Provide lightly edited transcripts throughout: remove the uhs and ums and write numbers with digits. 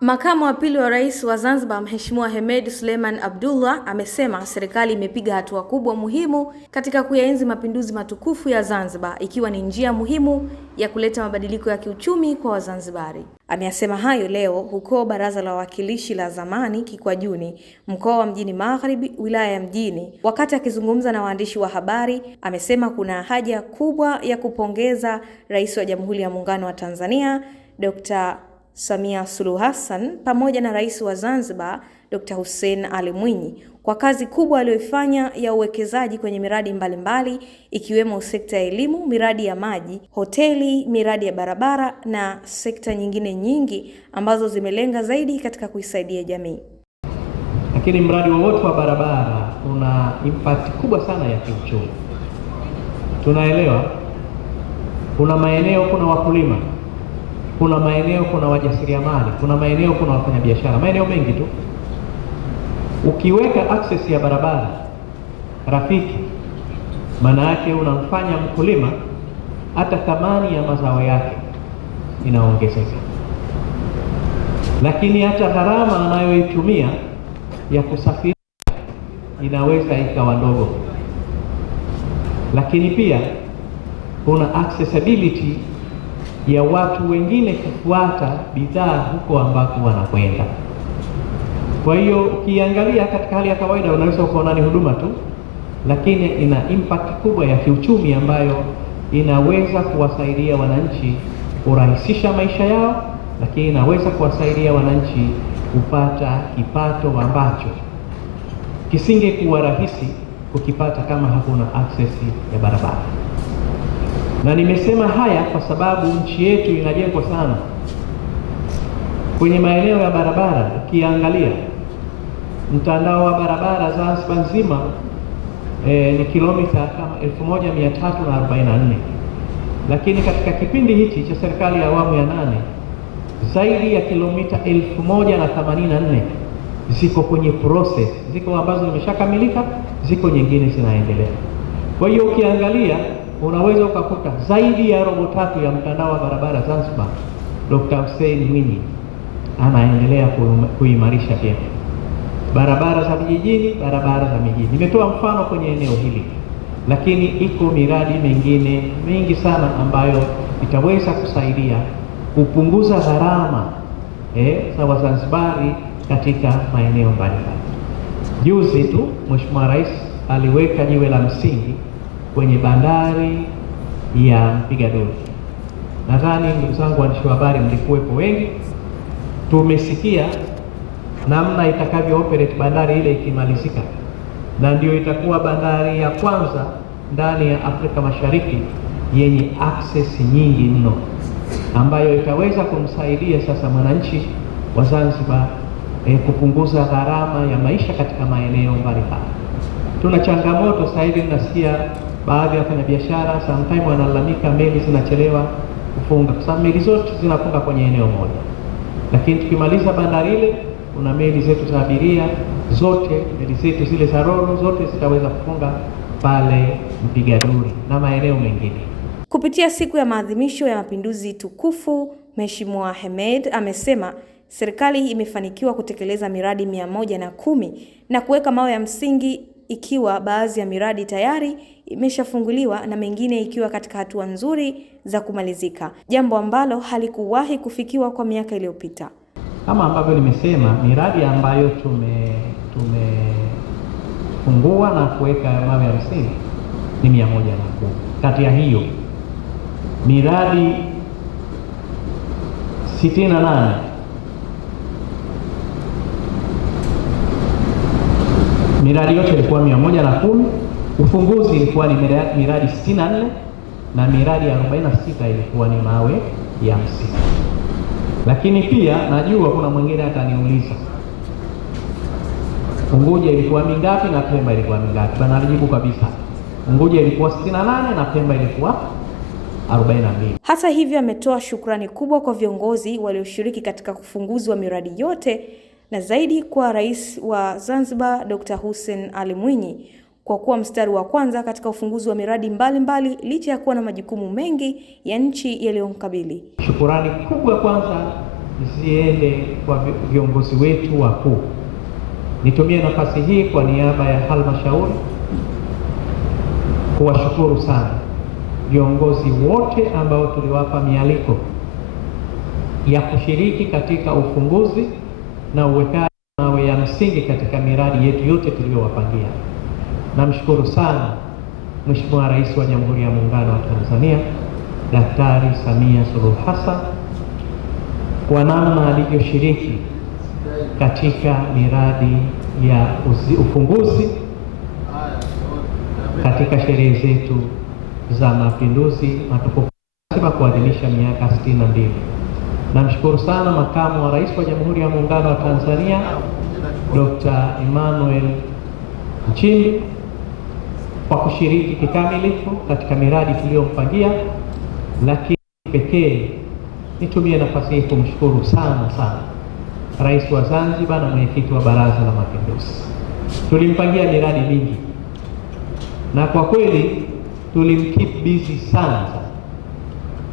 Makamu wa pili wa Rais wa Zanzibar, Mheshimiwa Hemed Suleiman Abdullah, amesema serikali imepiga hatua kubwa muhimu katika kuyaenzi mapinduzi matukufu ya Zanzibar, ikiwa ni njia muhimu ya kuleta mabadiliko ya kiuchumi kwa Wazanzibari. Ameyasema hayo leo huko Baraza la Wawakilishi la zamani Kikwajuni, mkoa wa Mjini Magharibi, wilaya ya Mjini. Wakati akizungumza na waandishi wa habari, amesema kuna haja kubwa ya kupongeza Rais wa Jamhuri ya Muungano wa Tanzania, Dr. Samia Suluhu Hassan pamoja na Rais wa Zanzibar Dr. Hussein Ali Mwinyi kwa kazi kubwa aliyoifanya ya uwekezaji kwenye miradi mbalimbali ikiwemo sekta ya elimu, miradi ya maji, hoteli, miradi ya barabara na sekta nyingine nyingi ambazo zimelenga zaidi katika kuisaidia jamii. Lakini mradi wowote wa barabara una impact kubwa sana ya kiuchumi. Tunaelewa kuna maeneo kuna wakulima, kuna maeneo kuna wajasiriamali, kuna maeneo kuna wafanyabiashara, maeneo mengi tu. Ukiweka access ya barabara rafiki, maana yake unamfanya mkulima hata thamani ya mazao yake inaongezeka, lakini hata gharama anayoitumia ya kusafiri inaweza ikawa ndogo, lakini pia kuna accessibility ya watu wengine kufuata bidhaa huko ambako wanakwenda. Kwa hiyo ukiangalia katika hali ya kawaida unaweza kuona ni huduma tu, lakini ina impact kubwa ya kiuchumi ambayo inaweza kuwasaidia wananchi kurahisisha maisha yao, lakini inaweza kuwasaidia wananchi kupata kipato ambacho kisingekuwa rahisi kukipata kama hakuna access ya barabara. Na nimesema haya kwa sababu nchi yetu inajengwa sana kwenye maeneo ya barabara. Ukiangalia mtandao wa barabara Zanzibar nzima ni kilomita kama 1344, lakini katika kipindi hichi cha serikali ya awamu ya 8 zaidi ya kilomita 1084 ziko kwenye process, ziko ambazo zimeshakamilika, ziko nyingine zinaendelea. Kwa hiyo ukiangalia unaweza ukakuta zaidi ya robo tatu ya mtandao wa barabara Zanzibar Dr. Hussein Mwinyi anaendelea kuimarisha pia barabara za vijijini, barabara za mijini. Nimetoa mfano kwenye eneo hili, lakini iko miradi mingine mingi sana ambayo itaweza kusaidia kupunguza gharama za Wazanzibari katika maeneo mbalimbali. Juzi tu Mheshimiwa Rais aliweka jiwe la msingi kwenye bandari ya Mpigadori. Nadhani ndugu zangu waandishi wa habari mlikuwepo wengi, tumesikia namna itakavyo operate bandari ile ikimalizika, na ndio itakuwa bandari ya kwanza ndani ya Afrika Mashariki yenye access nyingi mno, ambayo itaweza kumsaidia sasa mwananchi wa Zanzibar kupunguza gharama ya maisha katika maeneo mbalimbali. Tuna changamoto sasa hivi, nasikia baadhi ya wafanyabiashara sometimes wanalalamika meli zinachelewa kufunga, kwa sababu meli zote zinafunga kwenye eneo moja. Lakini tukimaliza bandari ile, kuna meli zetu za abiria zote, meli zetu zile za roro zote zitaweza kufunga pale Mpigadori na maeneo mengine. Kupitia siku ya maadhimisho ya mapinduzi tukufu, Mheshimiwa Hemed amesema serikali imefanikiwa kutekeleza miradi 110 na kuweka mawe ya msingi, ikiwa baadhi ya miradi tayari imeshafunguliwa na mengine ikiwa katika hatua nzuri za kumalizika, jambo ambalo halikuwahi kufikiwa kwa miaka iliyopita. Kama ambavyo nimesema, miradi ambayo tumefungua na kuweka mawe ya msingi ni 110. Kati ya hiyo miradi 68 miradi yote ilikuwa 110, ufunguzi ilikuwa ni miradi 64 na miradi 46 ilikuwa ni mawe ya msingi. Lakini pia najua kuna mwingine ataniuliza Unguja ilikuwa mingapi na Pemba ilikuwa mingapi? Bana, alijibu kabisa, Unguja ilikuwa 68 na Pemba ilikuwa 42. Hata hivyo, ametoa shukrani kubwa kwa viongozi walioshiriki katika ufunguzi wa miradi yote na zaidi kwa Rais wa Zanzibar Dr. Hussein Ali Mwinyi kwa kuwa mstari wa kwanza katika ufunguzi wa miradi mbalimbali licha ya kuwa na majukumu mengi ya nchi yaliyomkabili. Shukrani kubwa kwanza ziende kwa viongozi wetu wakuu. Nitumie nafasi hii kwa niaba ya halmashauri kuwashukuru sana viongozi wote ambao tuliwapa mialiko ya kushiriki katika ufunguzi na uwekaji mawe ya msingi katika miradi yetu yote tuliyowapangia. Namshukuru sana Mheshimiwa Rais wa Jamhuri ya Muungano wa Tanzania Daktari Samia Suluhu Hassan kwa namna alivyoshiriki katika miradi ya ufunguzi katika sherehe zetu za mapinduzi matukufu kuadhimisha miaka 62. Namshukuru sana Makamu wa Rais wa Jamhuri ya Muungano wa Tanzania Dr. Emmanuel Nchimbi kwa kushiriki kikamilifu katika miradi tuliyompangia, lakini pekee nitumie nafasi hii kumshukuru sana Rais wa Zanzibar na mwenyekiti wa Baraza la Mapinduzi. Tulimpangia miradi mingi na kwa kweli tulimkeep busy sana.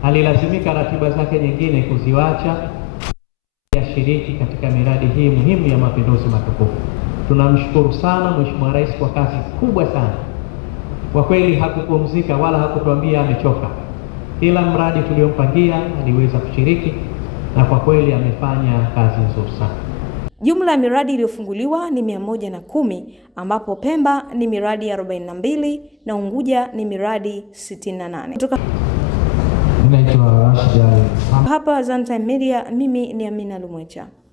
Alilazimika ratiba zake nyingine kuziwacha yashiriki katika miradi hii muhimu ya mapinduzi matukufu. Tunamshukuru sana Mheshimiwa Rais kwa kazi kubwa sana. Kwa kweli hakupumzika wala hakutuambia amechoka. Kila mradi tuliompangia aliweza kushiriki na kwa kweli amefanya kazi nzuri sana. Jumla ya miradi iliyofunguliwa ni 110 ambapo Pemba ni miradi 42 na Unguja ni miradi 68. Naitwa Rashid Ali. Hapa Zantime Media, mimi ni Amina Lumwecha.